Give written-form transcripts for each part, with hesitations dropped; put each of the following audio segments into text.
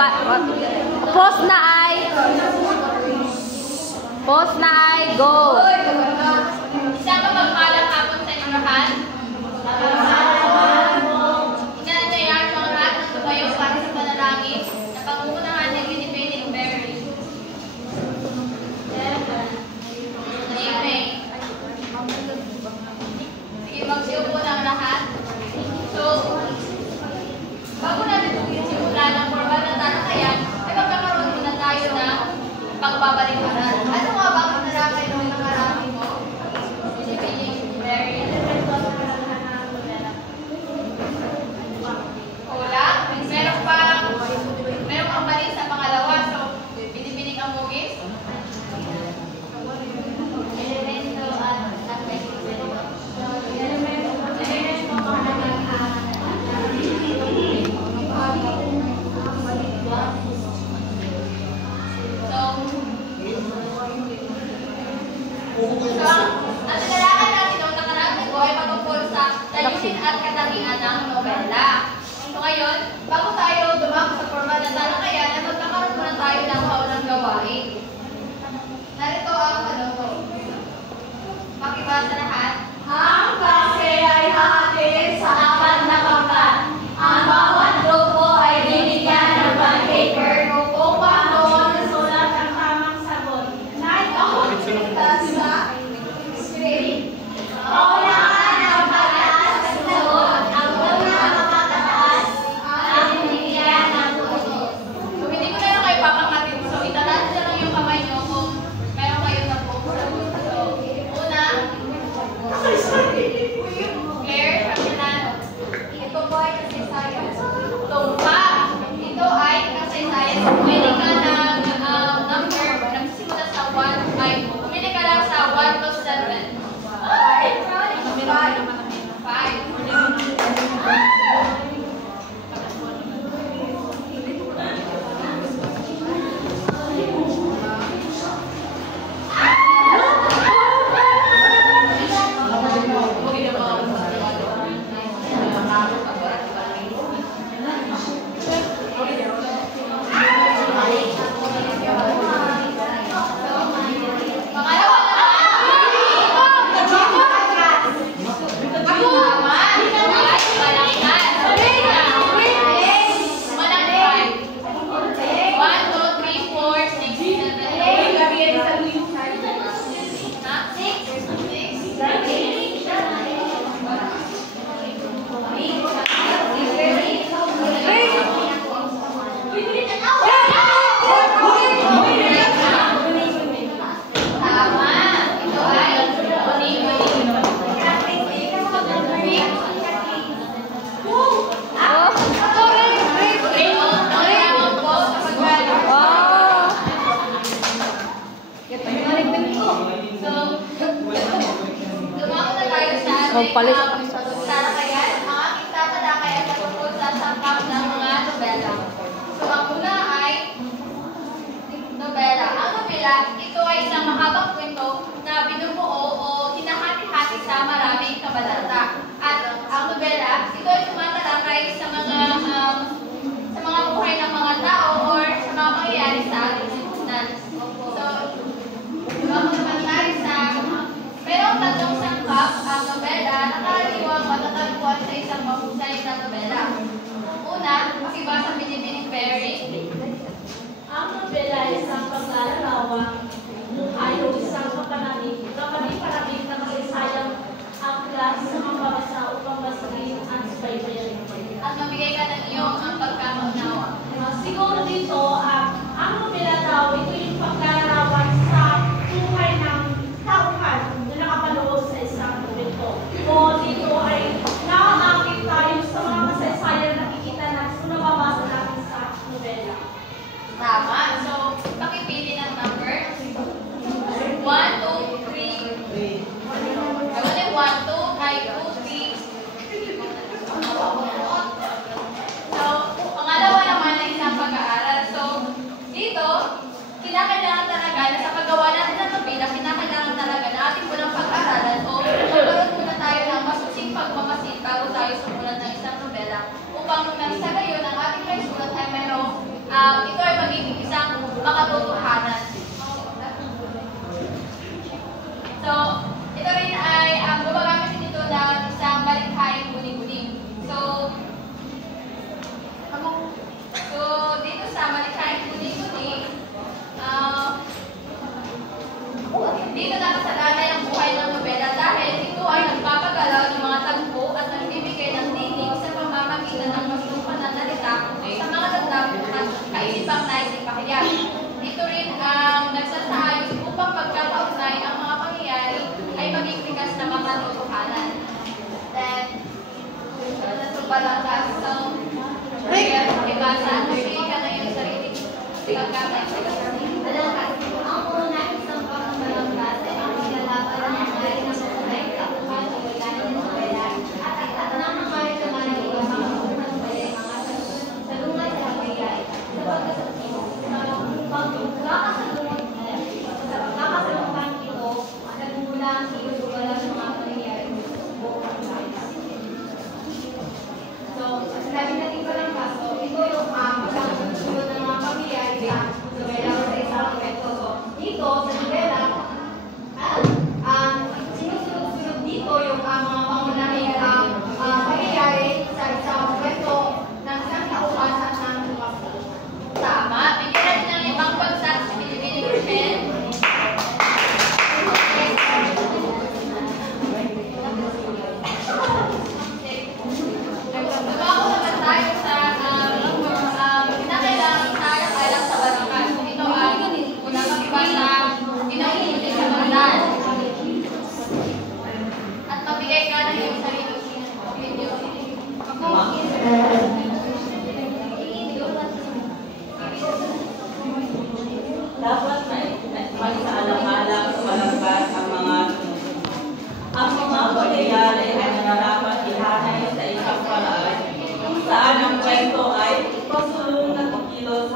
Pause na ay. Pause na ay. Go. Isa ba magpalang hapon sa inyong lahat? Inanayaan mo ang lahat ng tumayo para sa panalangin na pangungunahan ng Unified Mary. Amen. Sige, magsiupo ng lahat. So, bago natin simula ng formal na talakayan, ay magkakaroon muna tayo ng pagbabalik-aral. Ano nga ba ang talakay ng nakarami mo? Mary. Wala. Meron pang mali sa pangalawa. So, binibining ang mugis. Ang talakayan natin ng nakarami ko ay patungkol sa layunin at katangian ng nobela. So ngayon, bago tayo dumako sa formal na talakayan, ay magkakaroon muna tayo ng paulang gawain. Narito ang makibasa lahat. Ang klase ay hahatiin sa apat na pangkat. Ang bawat grupo ay binigyan ng bond paper upang doon nasulat ang tamang sagot. Night ako sa screen. Paunahan ang pagtaas ng sagot. Ang unang makataas ang binigyan ng puso. So hindi ko na lang kayo papangatin. So italan na lang yung kamay nyo kung meron kayo na po. So, una, Claire, Kapilan. Ito po ay kasaysayan. Tumpa. Ito ay kasaysayan. Pumili ka ng number. Nagsisimula sa 1, ay pumili ka lang sa 1 to 7. 5. Magpalit. Talakayan, ang aking tatalakay ay patungkol sa sangkap ng mga nobela. So, ang una ay nobela. Ang nobela, ito ay isang mahabang kwento na binubuo o hinahati-hati sa maraming kabanata. At ang nobela, ito ay tumatalakay sa mga buhay ng mga tao or sa mga pangyayari sa ating lipunan. So, bago naman tayo sa merong tatlong sangkap ang nobela na karaniwang matatagpuan sa isang mahusay na nobela. Una, makibasa Binibining Mary. Ang nobela ay isang paglalarawan ay isang kapaniparabing na masigsayang aklat sa mga babasa upang basahin ang Bible. At mabigay ka ng iyong ang pagkakaunawa. Siguro dito, ang nobela daw, ito yung paglalarawan sa buhay ng tauhan na nakapaloob sa isang kwento. O dito ay nakakakit tayo sa mga kasaysayan na nakikita natin kung nababasa natin sa nobela. Tama. So, pakipili ng number. 1, 2, 3. Gawin yung 1, 2, ay 2, 3. So, pangalawa naman ay isang pag-aaral. So,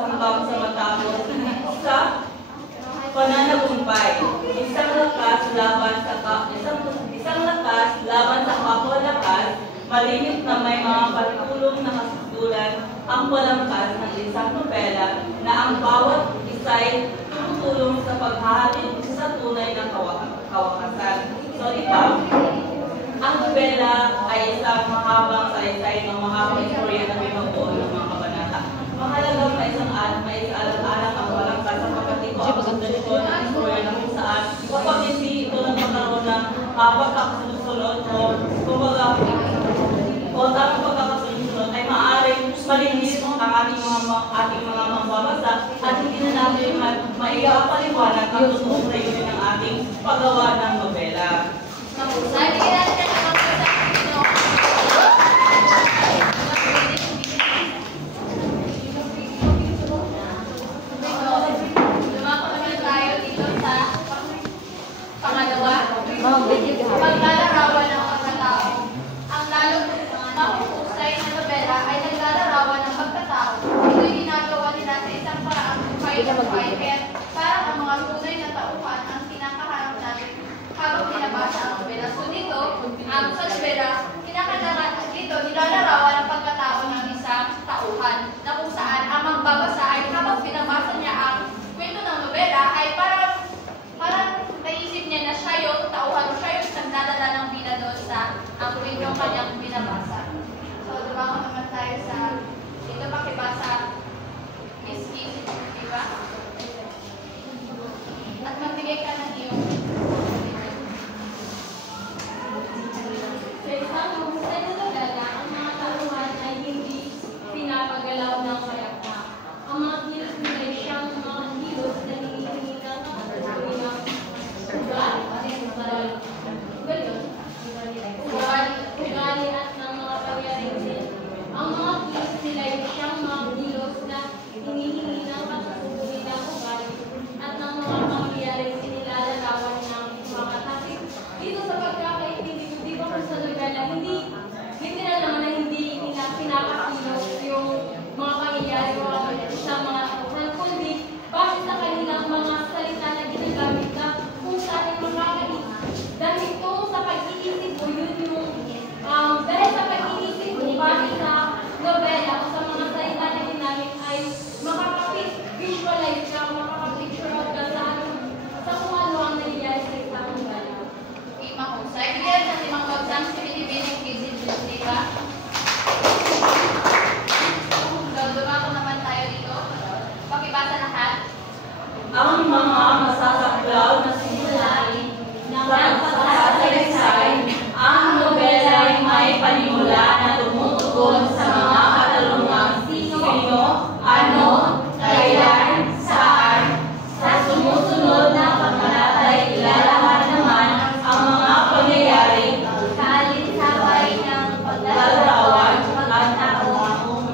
hanggang sa matapos. Sa pananagumpay, isang lakas laban sa kapwa-lakas, malimit na may mga patulong na kasusulan ang palangkas ng isang nobela na ang bawat isa'y tumutulong sa paghahatid sa tunay na kawakasan. So, ang nobela ay isang mahabang salaysay ng mahabang istorya na binubuo ng mga kabanata. Mahalagang may alam-alam ang palangkas sa pagkatiko ang sundalito ng istorya na kung saan kapag hindi ito na magkaroon ng pagkakasunod o tamang pagkakasunod ay maaaring malinis ang ating mga mambabasa at hindi na natin maipapaliwanag ang totoong layunin ng ating paggawa ng nobela. Mahusay. Bigyan natin ang mga Dumako naman tayo dito sa pangalawa. Paglalarawan ng pagkatao. Ang lalong mahusay na nobela ay naglalarawan ng pagkatao. Ito'y ginagawa nila sa isang paraang buhay-buhay. Kaya parang ang mga tunay na tauhan ang kinakaharap natin habang binabasa ang nobela. So dito, sa nobela, dito nilalarawan ang pagkatao ng isang tauhan na kung saan ang magbabasa ay habang binabasa niya ang kwento ng nobela ay parang naisip niya na siya yung tauhan o siya yung nagdadala ng bida doon sa ang kwento ng kanyang binabasa. So dumako naman tayo sa dito pakibasa Miss Kim, di ba? At magbigay ka ng iyong Sa isang mahusay na nobela, ang mga tauhan ay hindi pinapagalaw ng mayakma. Ang mga kilos nila ay siyang mga kilos na hinihingi ng ugali at ng mga pangyaring din. Ang mga kilos nila ay siyang mga kilos na hinihingi ng pagsusuri ng ugali at ng mga pangyaring sinilalarawan ng mga katakip. Dito sa pagkakaintindi ko, di ba kung sa nobela, hindi na naman na hindi pinakakilos yung mga pangyayari sa mga tauhan, kundi base sa kanilang mga salita na ginagamit na kung saan ay makakait. Dahil ito sa pag-iisip ko, yun yung dahil sa pag-iisip ko, base sa nobela o sa mga salita na ginamit ay makakapit-visualize ka, makakapicture out ka sa kung ano ang nangyayari sa isang nobela. mahusay. Bigyan sa limang bagsang si Binibining Kids, di ba? So, dumako naman tayo dito. Pakibasa lahat. Ang mga masasaklaw na simulain ng pagsasalaysay, ang nobela ay may panimula na tumutugon sa mga katanungang sino, ano, kailan, saan. Sa sumusunod na pagkalat ay ilalaman naman ang mga pangyayari kalinsabay ng paglalarawan at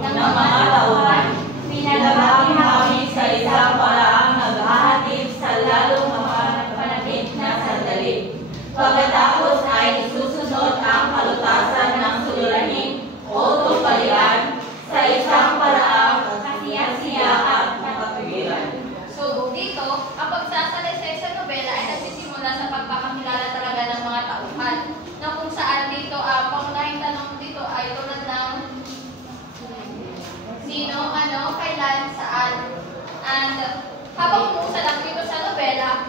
ng mga tauhan. Pinaghahabi sa isang paraang naghahatid sa lalong mapanagip na sandali. Pagkatapos ay isusunod ang kalutasan ng suliranin o tupalian sa isang paraang kasiya-siya at nakatuwiran. So, dito, ang pagsasalaysay sa nobela ay nagsisimula sa pagpapakilala talaga ng mga tauhan. Na kung saan dito, pangunahing tanong dito ay tulad ng sino, ano, kailan, saan. And habang umuusad lang dito sa nobela,